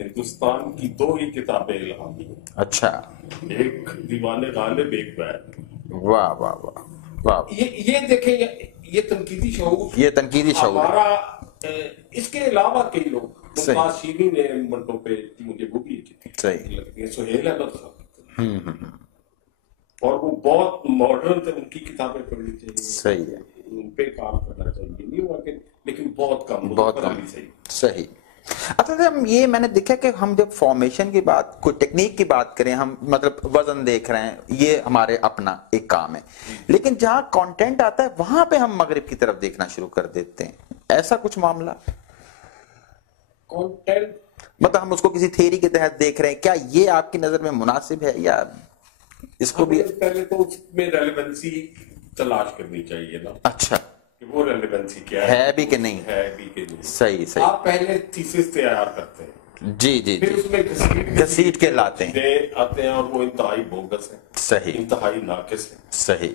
ہندوستان کی 2 ہی کتابیں الہامی ہیں. اچھا. ایک دیوان غالب، ایک بیت. واہ واہ واہ واہ. یہ دیکھیں، یہ تنقیدی شعور، یہ تنقیدی شعور ہے. ہمارا اس کے علاوہ کئی لوگ، ممتاز شیرین نے منٹوں پہ مجھے وہ بھی صحیح لگتی ہے، سہیل احمد خان، اور وہ بہت ماڈرن تھے. ان کی کتابیں پڑھنی چاہیے، صحیح ہے، ان پہ کام کرنا چاہیے. نہیں ہوا کہ لیکن بہت کم. بہت کم. صحیح. اچھا میں نے دیکھا کہ ہم جب فارمیشن کی بات، کوئی ٹیکنیک کی بات کریں، ہم مطلب وزن دیکھ رہے ہیں، یہ ہمارے اپنا ایک کام ہے، لیکن جہاں کانٹینٹ آتا ہے وہاں پہ ہم مغرب کی طرف دیکھنا شروع کر دیتے ہیں. ایسا کچھ معاملہ؟ کانٹینٹ مطلب ہم اس کو کسی تھیری کے تحت دیکھ رہے ہیں، کیا یہ آپ کی نظر میں مناسب ہے، یا اس کو بھی پہلے تو اس میں ریلیونسی تلاش کرنی چاہیے نا. اچھا، کہ وہ ریلیونسی کیا ہے بھی کہ نہیں؟ ہے بھی کہ نہیں. صحیح صحیح. آپ پہلے تھیسس تیار کرتے ہیں، جی جی پھر جی، اس میں گھسیٹ کے لاتے ہیں. آتے ہیں اور وہ انتہائی بوگس ہے، صحیح انتہائی ناقص ہے. صحیح،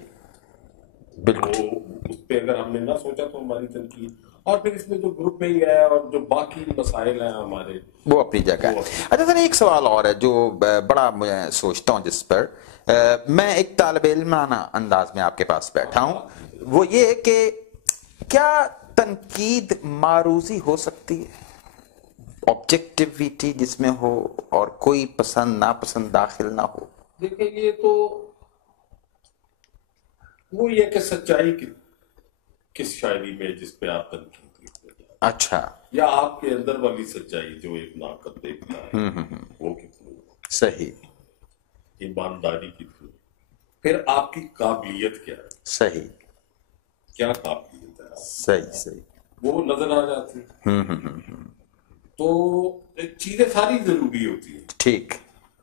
بالکل. وہ اس پہ اگر ہم نے نہ سوچا تو ہماری تنقید. اور پھر اس میں جو گروپنگ ہے اور جو باقی مسائل ہیں ہمارے، وہ اپنی جگہ ہے. اچھا سر، ایک سوال اور ہے جو بڑا میں سوچتا ہوں، جس پر میں ایک طالب علمانہ انداز میں آپ کے پاس بیٹھا ہوں، وہ یہ کہ کیا تنقید معروضی ہو سکتی ہے، آبجیکٹیویٹی جس میں ہو اور کوئی پسند ناپسند داخل نہ ہو؟ دیکھیں یہ تو وہ یہ کہ سچائی کس شاعری میں جس پہ آپ تنقید کرتے ہیں، اچھا، یا آپ کے اندر والی سچائی جو ایک ناقد دیکھتا ہے وہ کتنی، صحیح ایمانداری کتنی، پھر آپ کی قابلیت کیا ہے، صحیح کیا قابلیت ہے آپ کی، صحیح صحیح. وہ نظر آ جاتی ہے. تو چیزیں ساری ضروری ہوتی ہیں. ٹھیک.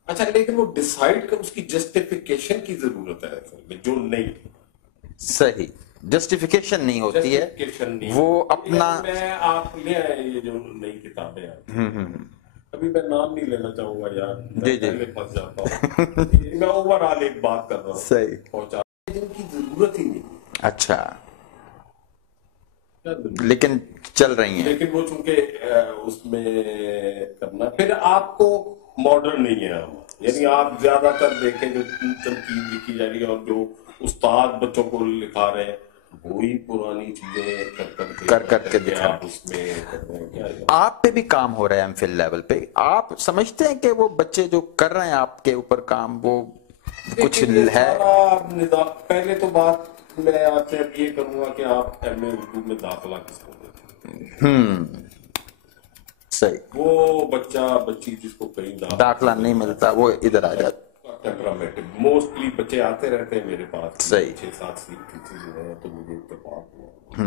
اچھا لیکن وہ ڈیسائیڈ کر اس کی جسٹیفیکیشن کی ضرورت ہے اصل میں، جو نہیں. صحیح، جسٹیفیکیشن نہیں ہوتی ہے، وہ اپنا. میں آپ لے آئے یہ جو نئی کتابیں ہیں، ابھی میں نام نہیں لینا چاہوں گا یار، میں پہلے پھنس جاتا ہوں. میں اوور آل ایک بات کر رہا ہوں، صحیح، پہنچا جن کی ضرورت ہی نہیں. اچھا، لیکن چل رہی ہیں. لیکن وہ چونکہ اس میں کرنا، پھر آپ کو ماڈرن نہیں ہے ہم، یعنی آپ زیادہ تر دیکھیں جو تنقید لکھی جا رہی ہے اور جو استاد بچوں کو لکھا رہے ہیں، وہی پرانی چیزیں کر کے دکھا. آپ اس میں آپ پہ بھی کام ہو رہا ہے ایم فل لیول پہ، آپ سمجھتے ہیں کہ وہ بچے جو کر رہے ہیں آپ کے اوپر کام، وہ کچھ ہے؟ پہلے تو بات میں آپ سے اب یہ کروں گا کہ آپ ایم اے اردو میں داخلہ کس کو دیتے ہیں. صحیح. وہ بچی جس کو کہیں داخلہ نہیں ملتا وہ ادھر آ جاتا. ٹیمپرامنٹ موسٹلی بچے آتے رہتے ہیں میرے پاس، صحیح. 6-7 چیزیں ہیں تو مجھے اتفاق ہوا.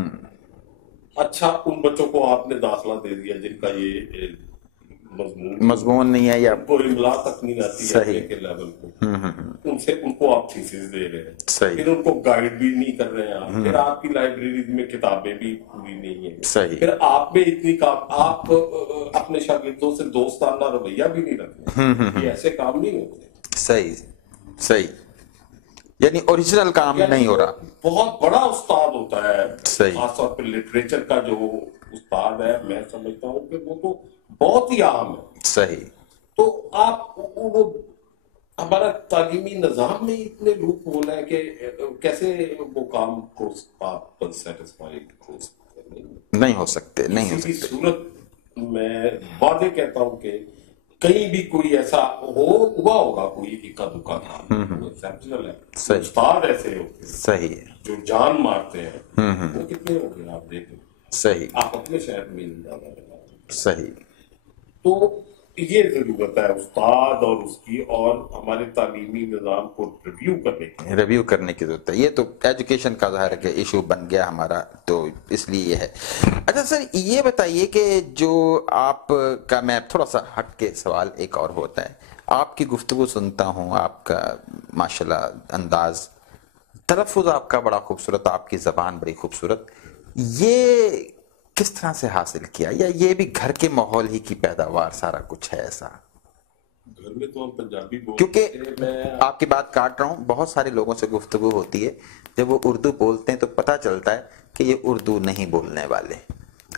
اچھا ان بچوں کو آپ نے داخلہ دے دیا جن کا یہ مضمون نہیں ہے یا ان کو املا تک نہیں آتی صحیح کے لیول کو، ان کو آپ تھیسس دے رہے ہیں. صحیح. پھر ان کو گائیڈ بھی نہیں کر رہے ہیں آپ. پھر آپ کی لائبریری میں کتابیں بھی پوری نہیں ہیں. صحیح. پھر آپ میں اتنی آپ اپنے شاگردوں سے دوستانہ رویہ بھی نہیں رکھتے. یہ ایسے کام نہیں ہوتے. صحیح صحیح، یعنی اوریجنل کام نہیں ہو رہا. بہت بڑا استاد ہوتا ہے، صحیح. خاص طور پہ لٹریچر کا جو استاد ہے، میں سمجھتا ہوں کہ وہ تو بہت ہی اہم ہے. صحیح. تو آپ وہ ہمارا تعلیمی نظام میں اتنے لوپ ہول ہے کہ کیسے وہ کام کو آپ سیٹسفائی نہیں ہو سکتے. نہیں ہو کسی بھی سکتے. صورت میں واضح کہتا ہوں کہ کہیں بھی کوئی ایسا ہوا ہوگا کوئی اکا دکا کام، ایکسپشنل ہے. استاد ایسے ہوتے ہیں صحیح ہے جو جان مارتے ہیں، وہ کتنے ہو گئے آپ دیکھیں. صحیح. آپ اپنے شہر میں نہیں جانا. صحیح. تو یہ ضرورت ہے استاد اور اس کی، اور ہمارے تعلیمی نظام کو ریویو کرنے کی ضرورت ہے. یہ تو ایجوکیشن کا ظاہر ہے کہ ایشو بن گیا ہمارا، تو اس لیے یہ ہے. اچھا سر یہ بتائیے کہ جو آپ کا، میں تھوڑا سا ہٹ کے سوال ایک اور ہوتا ہے، آپ کی گفتگو سنتا ہوں، آپ کا ماشاءاللہ انداز، تلفظ آپ کا بڑا خوبصورت، آپ کی زبان بڑی خوبصورت، یہ کس طرح سے حاصل کیا، یا یہ بھی گھر کے ماحول ہی کی پیداوار سارا کچھ ہے ایسا؟ گھر میں تو ہم پنجابی بولتے، کیونکہ آپ کی بات کاٹ رہا ہوں، بہت سارے لوگوں سے گفتگو ہوتی ہے، جب وہ اردو بولتے ہیں تو پتہ چلتا ہے کہ یہ اردو نہیں بولنے والے.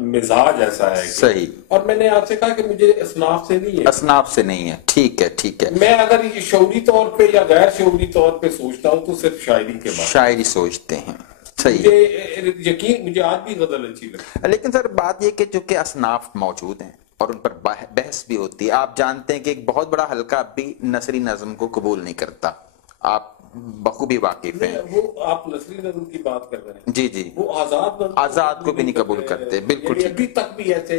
مزاج ایسا ہے صحیح. اور میں نے آپ سے کہا کہ مجھے اصناف سے نہیں ہے، اصناف سے نہیں ہے. ٹھیک ہے ٹھیک ہے. میں اگر یہ شعوری طور پہ یا غیر شعوری طور پہ سوچتا ہوں تو صرف شاعری کے بارے شاعری سوچتے ہیں. صحیح. مجھے یقین، مجھے آج بھی غزل اچھی لگتی ہے. لیکن سر بات یہ کہ چونکہ اصناف موجود ہیں اور ان پر بحث بھی ہوتی ہے، آپ جانتے ہیں کہ ایک بہت بڑا حلقہ اب بھی نثری نظم کو قبول نہیں کرتا، آپ بخوبی واقف ہیں. وہ آپ نثری نظم کی بات کر رہے ہیں، جی جی. وہ آزاد کو بھی نہیں قبول کرتے. بالکل یعنی ٹھیک. ابھی تک بھی ایسے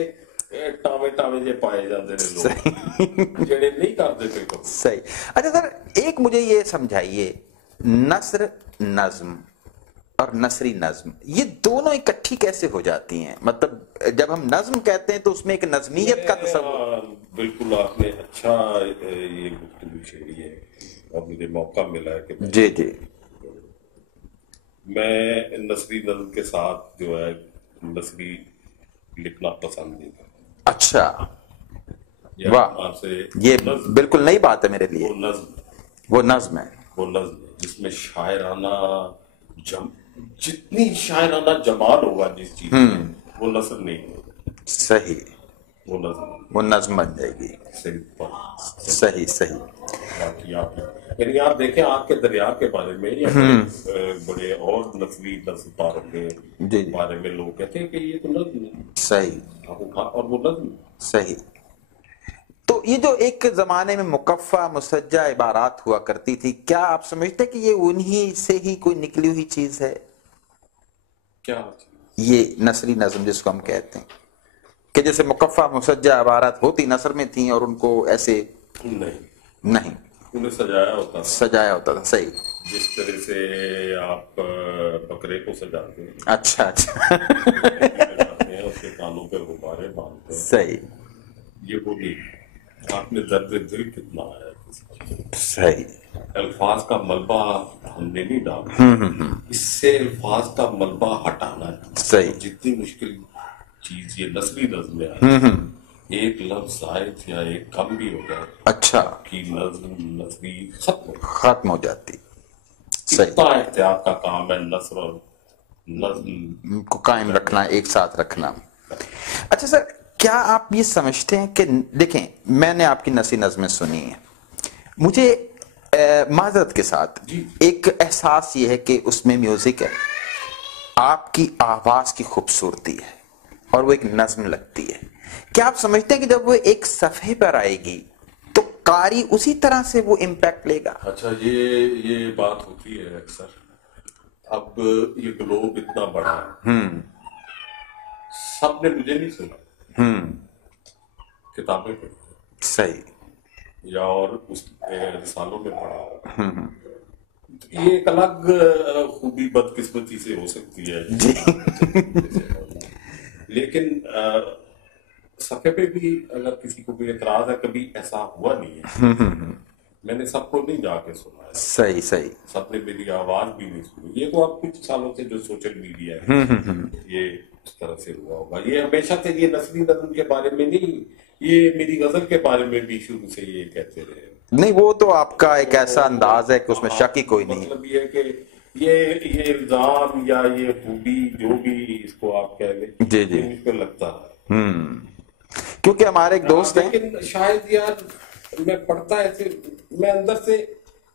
ٹاوے ٹاوے جے پائے جاتے ہیں لوگ جڑے نہیں کرتے تھے قبول. صحیح. اچھا سر ایک مجھے یہ سمجھائیے، نثر نظم اور نثری نظم یہ دونوں اکٹھی کیسے ہو جاتی ہیں؟ مطلب جب ہم نظم کہتے ہیں تو اس میں ایک نظمیت کا تصور. بالکل آپ نے اچھا یہ گفتگو چھیڑی ہے اور مجھے موقع ملا ہے کہ جی جی. میں نثری نظم کے ساتھ جو ہے نثری لکھنا پسند نہیں کرتا. اچھا. یا واہ، آپ سے یہ نظم، بالکل نئی بات ہے میرے لیے. وہ نظم، وہ نظم ہے. وہ نظم ہے جس میں شاعرانہ جتنی شاعرانہ جمال ہوگا جس چیز میں، وہ نثر نہیں ہوگا. صحیح. وہ نظم، وہ نظم بن جائے گی. صحیح صحیح. باقی آپ یعنی آپ دیکھیں آپ کے دریا کے بارے میں یا بڑے اور نثری نظم پاروں کے جی جی. بارے میں لوگ کہتے ہیں کہ یہ تو نظم ہے. صحیح. اور وہ نظم ہے. صحیح. تو یہ جو ایک زمانے میں مکفہ مسجع عبارات ہوا کرتی تھی، کیا آپ سمجھتے کہ یہ انہی سے ہی کوئی نکلی ہوئی چیز ہے؟ کیا یہ نثری نظم جس کو ہم کہتے ہیں، کہ جیسے مکفہ مسجع عبارات ہوتی نثر میں تھیں اور ان کو ایسے نہیں انہیں سجایا ہوتا تھا. سجایا ہوتا تھا. صحیح. جس طرح سے آپ بکرے کو سجاتے ہیں، اچھا اچھا. اس کے کانوں پہ غبارے باندھتے ہیں. صحیح. یہ وہ نہیں. آپ نے درد دل کتنا ہے. صحیح. الفاظ کا ملبہ ہم نے نہیں ڈالا، اس سے الفاظ کا ملبہ ہٹانا ہے. صحیح. جتنی مشکل چیز یہ نثری نظم میں ہے، ایک لفظ زائد یا ایک کم بھی ہو جائے، اچھا، کی نظم نثری ختم ہو جاتی. صحیح. اتنا احتیاط کا کام ہے نثر اور نظم کو قائم رکھنا، ایک ساتھ رکھنا. اچھا سر کیا آپ یہ سمجھتے ہیں کہ دیکھیں میں نے آپ کی نثری نظمیں سنی ہیں، مجھے معذرت کے ساتھ ایک احساس یہ ہے کہ اس میں میوزک ہے، آپ کی آواز کی خوبصورتی ہے اور وہ ایک نظم لگتی ہے. کیا آپ سمجھتے ہیں کہ جب وہ ایک صفحے پر آئے گی تو قاری اسی طرح سے وہ امپیکٹ لے گا؟ اچھا یہ بات ہوتی ہے اکثر. اب یہ گلوب اتنا بڑا ہے، سب نے مجھے نہیں سنا، کتابیں پڑھی. صحیح. یا اور اس رسالوں میں پڑھا. یہ ایک الگ خوبی بدقسمتی سے ہو سکتی ہے جی. لیکن صفحے پہ بھی اگر کسی کو کوئی اعتراض ہے، کبھی ایسا ہوا نہیں ہے. میں نے سب کو نہیں جا کے سنا ہے. صحیح صحیح. سب نے میری آواز بھی نہیں سنی. یہ تو اب کچھ سالوں سے جو سوشل میڈیا ہے یہ اس طرح سے ہوا ہوگا. یہ ہمیشہ سے یہ نثری نظم کے بارے میں نہیں، یہ میری غزل کے بارے میں بھی شروع سے یہ کہتے رہے. نہیں وہ تو آپ کا ایک ایسا انداز ہے کہ اس میں شک ہی کوئی نہیں. مطلب یہ ہے کہ یہ الزام یا یہ خوبی جو بھی اس کو آپ کہہ لیں، جی جی مجھ کو لگتا ہے. کیونکہ ہمارے ایک دوست ہیں، لیکن شاید یار میں پڑھتا ایسے میں اندر سے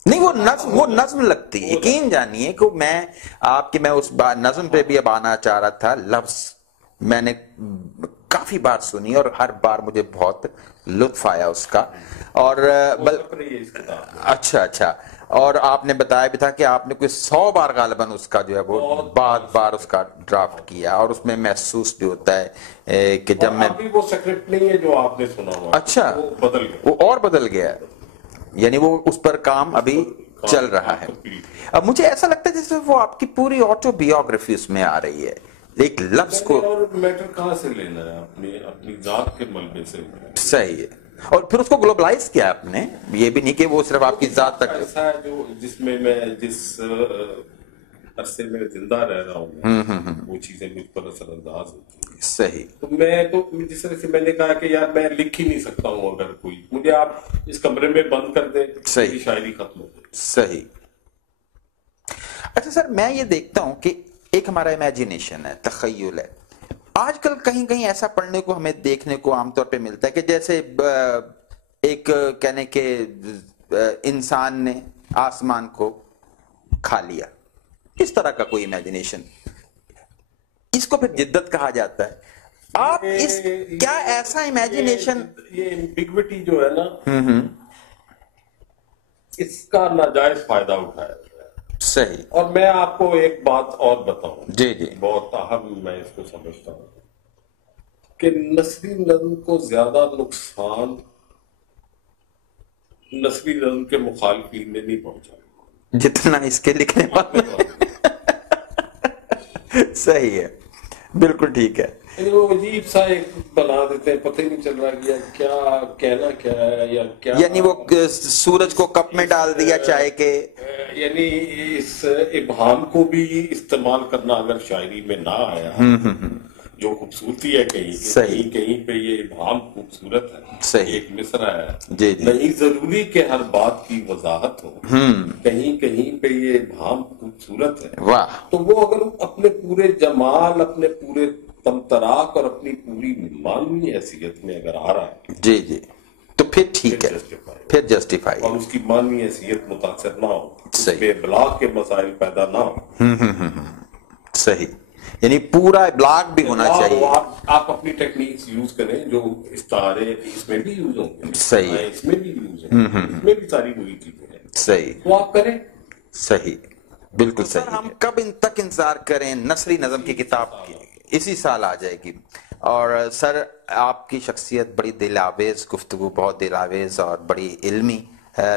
نہیں وہ نظم لگتی ہے. یقین جانیے کہ میں اس نظم پہ بھی اب آنا چاہ رہا تھا. لفظ میں نے کافی بار سنی اور ہر بار مجھے بہت لطف آیا اس کا. اور اچھا اور آپ نے بتایا بھی تھا کہ آپ نے کوئی 100 بار غالباً اس کا جو ہے وہ بار اس کا ڈرافٹ کیا، اور اس میں محسوس بھی ہوتا ہے کہ جب میں وہ سکرپٹ نہیں ہے جو آپ نے سنا ہوا. اچھا وہ اور بدل گیا ہے، یعنی وہ اس پر کام ابھی چل رہا ہے. اب مجھے ایسا لگتا ہے جیسے وہ آپ کی پوری آٹو بیوگرافی اس میں آ رہی ہے. ایک لفظ کو اور میٹر کہاں سے لینا ہے؟ اپنی ذات کے ملبے سے. صحیح ہے. اور پھر اس کو گلوبلائز کیا آپ نے، یہ بھی نہیں کہ وہ صرف آپ کی ذات تک. ایسا ہے جو جس میں جس عرصے میں زندہ رہ رہا ہوں وہ چیزیں مجھ پر اثر انداز ہوتی ہیں. صحیح. تو میں تو جس طرح سے میں نے کہا کہ یار میں لکھ ہی نہیں سکتا ہوں، اگر کوئی مجھے آپ اس کمرے میں بند کر دیں صحیح شاعری ختم ہو جائے. صحیح. اچھا سر میں یہ دیکھتا ہوں کہ ایک ہمارا امیجنیشن ہے، تخیل ہے. آج کل کہیں کہیں ایسا پڑھنے کو ہمیں دیکھنے کو عام طور پہ ملتا ہے کہ جیسے ایک کہنے کہ انسان نے آسمان کو کھا لیا، اس طرح کا کوئی امیجنیشن، اس کو پھر جدت کہا جاتا ہے. آپ اس کیا ایسا امیجنیشن، یہ ایمبیگوٹی جو ہے نا، اس کا ناجائز فائدہ اٹھایا. صحیح. اور میں آپ کو ایک بات اور بتاؤں، جی جی، بہت اہم میں اس کو سمجھتا ہوں کہ نثری نظم کو زیادہ نقصان نثری نظم کے مخالفین نے نہیں پہنچا جتنا اس کے لکھنے والے. صحیح ہے، بالکل ٹھیک ہے. وہ عجیب سا ایک بنا دیتے ہیں، پتہ ہی نہیں چل رہا کہ کیا کہنا کیا ہے یا کیا، یعنی وہ سورج کو کپ میں ڈال دیا چائے کے، یعنی اس ابہام کو بھی استعمال کرنا اگر شاعری میں نہ آیا، جو خوبصورتی ہے کہیں کہیں پہ یہ ابہام خوبصورت ہے، ایک مصرع ہے، نہیں ضروری کہ ہر بات کی وضاحت ہو، کہیں کہیں پہ یہ ابہام خوبصورت ہے، تو وہ اگر اپنے پورے جمال، اپنے پورے تمتراک اور اپنی پوری معنوی حیثیت میں اگر آ رہا ہے، جی جی، تو پھر ٹھیک ہے، پھر جسٹیفائی، اور اس کی معنوی حیثیت متاثر نہ ہو، اس میں ابلاغ کے مسائل پیدا نہ ہو. صحیح، یعنی پورا بلاگ بھی ہونا چاہیے. آپ اپنی ٹیکنیکس یوز کریں جو استعارے اس میں بھی یوز ہوں گے، صحیح، اس میں بھی یوز ہوں گے، اس میں بھی ساری وہی چیزیں ہیں. صحیح، تو آپ کریں. صحیح، بالکل صحیح. ہم کب تک انتظار کریں نثری نظم کی کتاب کی؟ اسی سال آ جائے گی. اور سر آپ کی شخصیت بڑی دل آویز گفتگو، بہت دل آویز اور بڑی علمی.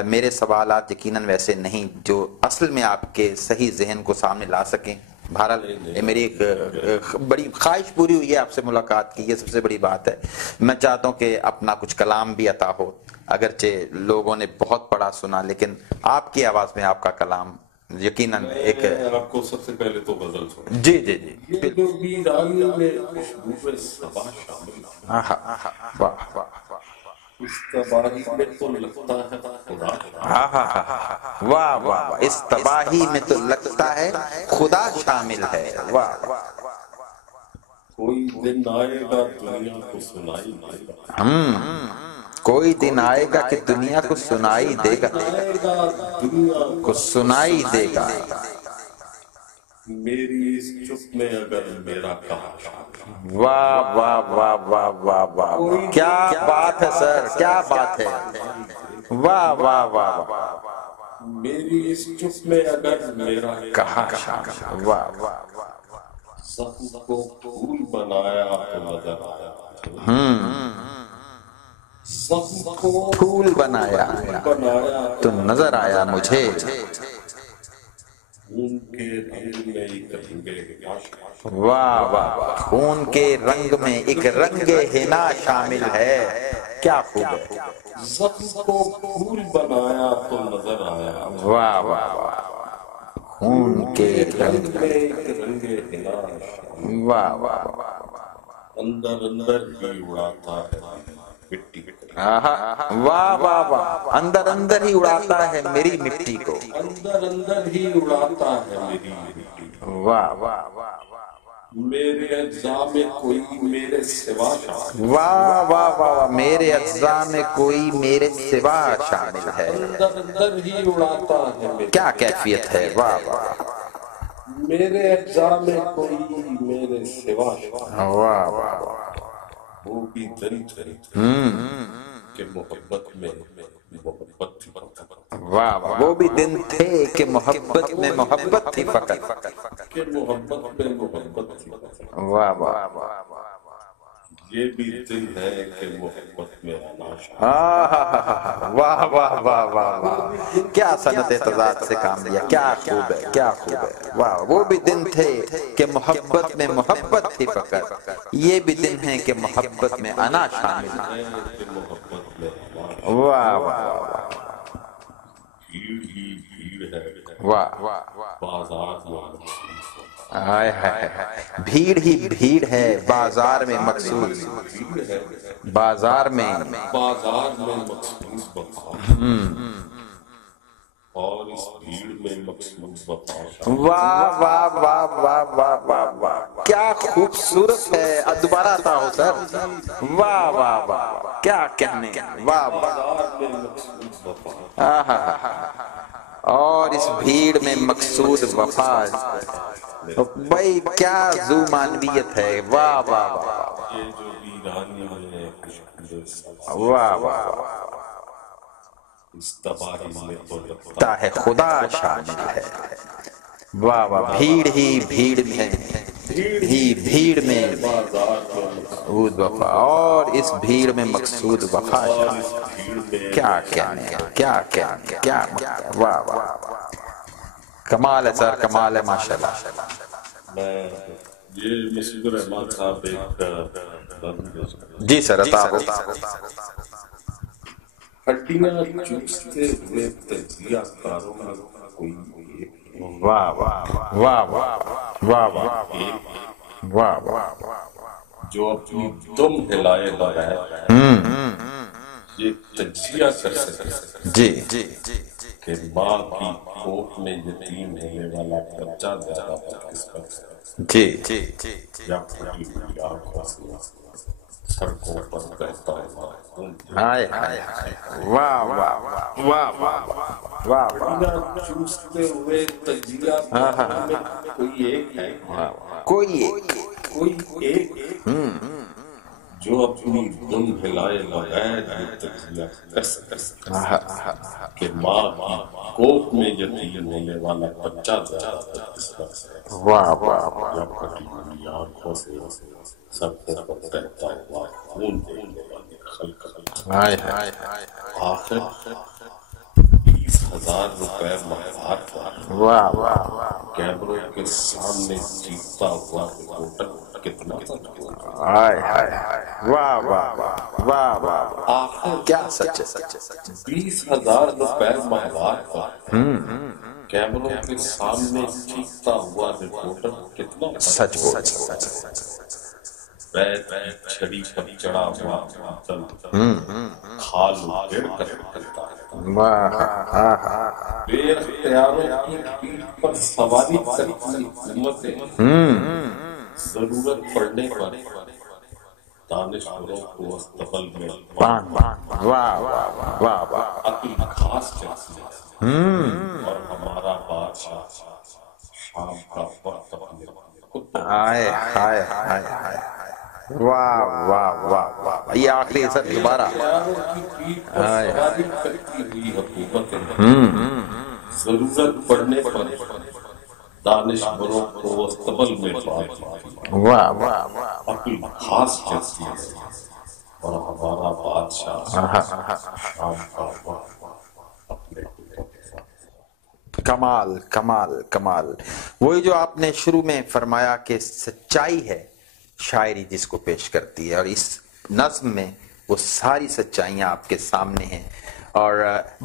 میرے سوالات یقیناً ویسے نہیں جو اصل میں آپ کے صحیح ذہن کو سامنے لا سکیں. بہرحال میری ایک بڑی خواہش پوری ہوئی ہے آپ سے ملاقات کی، یہ سب سے بڑی بات ہے. میں چاہتا ہوں کہ اپنا کچھ کلام بھی عطا ہو، اگرچہ لوگوں نے بہت پڑھا سنا، لیکن آپ کی آواز میں آپ کا کلام یقیناً ایک. آپ کو سب سے پہلے تو غزل سنا. جی جی جی، یہ جو ویرانی میں خوشبو صبا شامل ہے، واہ واہ، اس تباہی میں تو لگتا ہے خدا. واہ واہ، اس تباہی میں تو لگتا ہے خدا شامل ہے. واہ، کوئی دن آئے گا دنیا کو سنائی دے گا، کوئی دن آئے گا کہ دنیا کو سنائی دے گا، آئے گا دنیا کو سنائی دے گا. میری اس چپ میں اگر میرا کہا شامل. واہ واہ واہ واہ واہ واہ، کیا بات ہے سر، کیا بات ہے. واہ واہ واہ واہ، میری اس چپ میں اگر میرا کہا شامل. واہ واہ، زخم کو پھول بنایا تو نظر آیا، زخم کو پھول بنایا تو نظر آیا مجھے. خون کے رنگ میں ایک رنگ حنا. واہ واہ واہ، خون کے رنگ میں ایک رنگ حنا شامل ہے. کیا خوب ہے. زخم کو پھول بنایا تو نظر آیا، واہ واہ واہ، خون کے رنگ میں ایک رنگ حنا. واہ واہ واہ، اندر اندر ہی اڑاتا ہے مٹی. واہ واہ واہ، اندر اندر ہی اڑاتا ہے میری مٹی کو. اندر اندر ہی اڑاتا ہے میری مٹی. واہ واہ واہ، میرے اجزاء میں کوئی میرے سوا شامل. واہ واہ واہ، میرے اجزاء میں کوئی میرے سوا شامل ہے. اندر اندر ہی اڑاتا ہے میری. کیا کیفیت ہے. واہ واہ، میرے اجزاء میں کوئی میرے سوا شامل. واہ واہ واہ، وہ بھی دن تھے کہ محبت میں محبت تھی. واہ واہ، وہ بھی دن تھے کہ محبت میں محبت تھی فقط. کہ محبت میں محبت تھی. واہ واہ واہ، یہ بھی دن ہے کہ محبت میں اناش. واہ واہ واہ واہ، کیا صنعت تضاد سے کام لیا. کیا خوب ہے، کیا خوب ہے. واہ، وہ بھی دن تھے کہ محبت میں محبت تھی فقط، یہ بھی دن ہے کہ محبت میں انا شامل ہے. محبت میں اناش. واہ واہ واہ، بھیڑ ہی بھیڑ ہے واہ، بازار میں. ہائے ہائے ہائے، بھیڑ ہی بھیڑ ہے بازار میں مقصود. بازار میں مقصود بقا، اور اس بھیڑ میں مقصود بقا. واہ واہ واہ واہ واہ واہ واہ، کیا خوبصورت ہے. دوبارہ آتا ہو سر. واہ واہ واہ کیا کہنے. واہ واہ. اور اس بھیڑ میں مقصود وفا. بھائی کیا ذو معنویت ہے. واہ واہ واہ. یہ جو ویرانی ہے واہ واہ. اس تباہی میں تو تا ہے خدا شامل ہے. واہ واہ. بھیڑ ہی بھیڑ میں بھیڑ میں مقصود وفا. اور اس بھیڑ میں مقصود وفا شامل. کیا کہنے کیا کہنے کیا. واہ واہ. کمال ہے سر کمال ہے ماشاءاللہ. میں یہ مسعود الرحمان صاحب ایک جی سر عطا ہو. ہڈیاں چوستے ہوئے تجزیہ کاروں میں کوئی واہ واہ واہ واہ واہ واہ واہ واہ. جو اپنی دم ہلائے بغیر یہ تجزیہ کر سکے جی جی کہ ماں کی کوکھ میں یتیم ہونے والا بچہ زیادہ بدقسمت ہے جی جی یا پھٹی ہوئی آنکھوں سے سڑکوں پر بہتا ہوا خون. ہائے ہائے واہ واہ واہ واہ واہ. ہڈیاں چوستے ہوئے تجزیہ کاروں میں کوئی ایک ہے کوئی ایک کوئی ایک جو اپنی دم ہلائے بغیر یہ تجزیہ کر سکے کہ ماں کی کوکھ میں یتیم ہونے والا بچہ زیادہ بدقسمت ہے واہ واہ. یا پھٹی ہوئی آنکھوں سے سڑکوں پر بہتا ہوا خون دینے والے خلق. ہائے ہائے آخر 20,000 روپے مہار پر واہ واہ. کیمروں کے سامنے چیختا ہوا رپورٹر کتنا ہائے ہائے واہ واہ واہ واہ. آخر کیا سچ ہے. 20,000 روپے مہار پر کیمروں کے سامنے چیختا ہوا رپورٹر کتنا سچ بول. بیت چھڑی پر چڑھا ہوا چل کھال اڑ کر کرتا ہے. بے اختیاروں کی پیٹھ پر سواری کرتی حکومتیں ضرورت پڑنے پر دانشوروں کو استقبال میں واہ واہ واہ. عقل خاص چلتی ہے اور ہمارا بادشاہ شام کا وقت اپنے خود ہائے ہائے ہائے ہائے. واہ واہ واہ واہ. یہ آخری سر دوبارہ. کی پیٹھ پر سواری کرتی ہوئی حکومتیں ضرورت پڑنے پر دانشوروں کو استقبال میں واہ واہ. عقل خاص چلتی ہے اور ہمارا بادشاہ شام کا وقت اپنے کمال کمال کمال. وہی جو آپ نے شروع میں فرمایا کہ سچائی ہے شاعری جس کو پیش کرتی ہے, اور اس نظم میں وہ ساری سچائیاں آپ کے سامنے ہیں. اور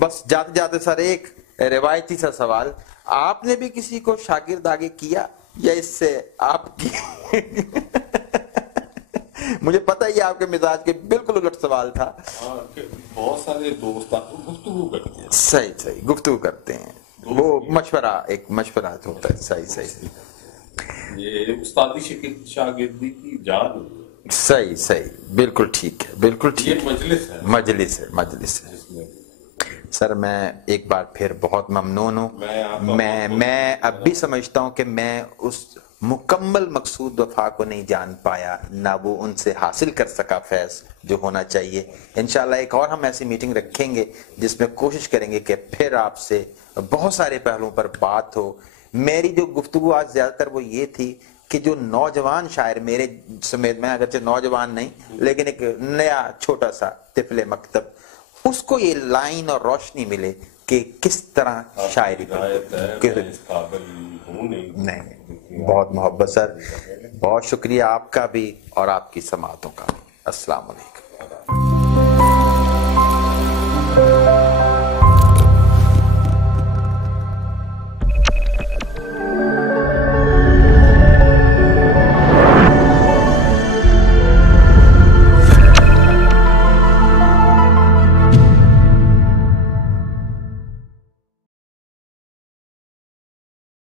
بس جاتے جاتے سر ایک روایتی سا سوال, آپ نے بھی کسی کو شاگرد آگے کیا یا اس سے آپ کی مجھے پتہ ہی آپ کے مزاج کے بالکل الٹ سوال تھا. بہت سارے دوست گفتگو کرتے ہیں. صحیح صحیح گفتگو کرتے ہیں, وہ مشورہ ایک مشورہ ہوتا ہے. صحیح صحیح. یہ استادی شاگردی کی جان. صحیح صحیح بالکل ٹھیک ہے بالکل ٹھیک. یہ مجلس ہے مجلس ہے. سر میں ایک بار پھر بہت ممنون ہوں. میں اب بھی سمجھتا ہوں کہ میں اس مکمل مقصود وفا کو نہیں جان پایا, نہ وہ ان سے حاصل کر سکا فیض جو ہونا چاہیے. انشاءاللہ ایک اور ہم ایسی میٹنگ رکھیں گے جس میں کوشش کریں گے کہ پھر آپ سے بہت سارے پہلوؤں پر بات ہو. میری جو گفتگو آج زیادہ تر وہ یہ تھی کہ جو نوجوان شاعر میرے سمیت, میں اگرچہ نوجوان نہیں لیکن ایک نیا چھوٹا سا طفل مکتب, اس کو یہ لائن اور روشنی ملے کہ کس طرح شاعری نہیں. بہت محبت سر, بہت شکریہ آپ کا بھی اور آپ کی سماعتوں کا. السلام علیکم.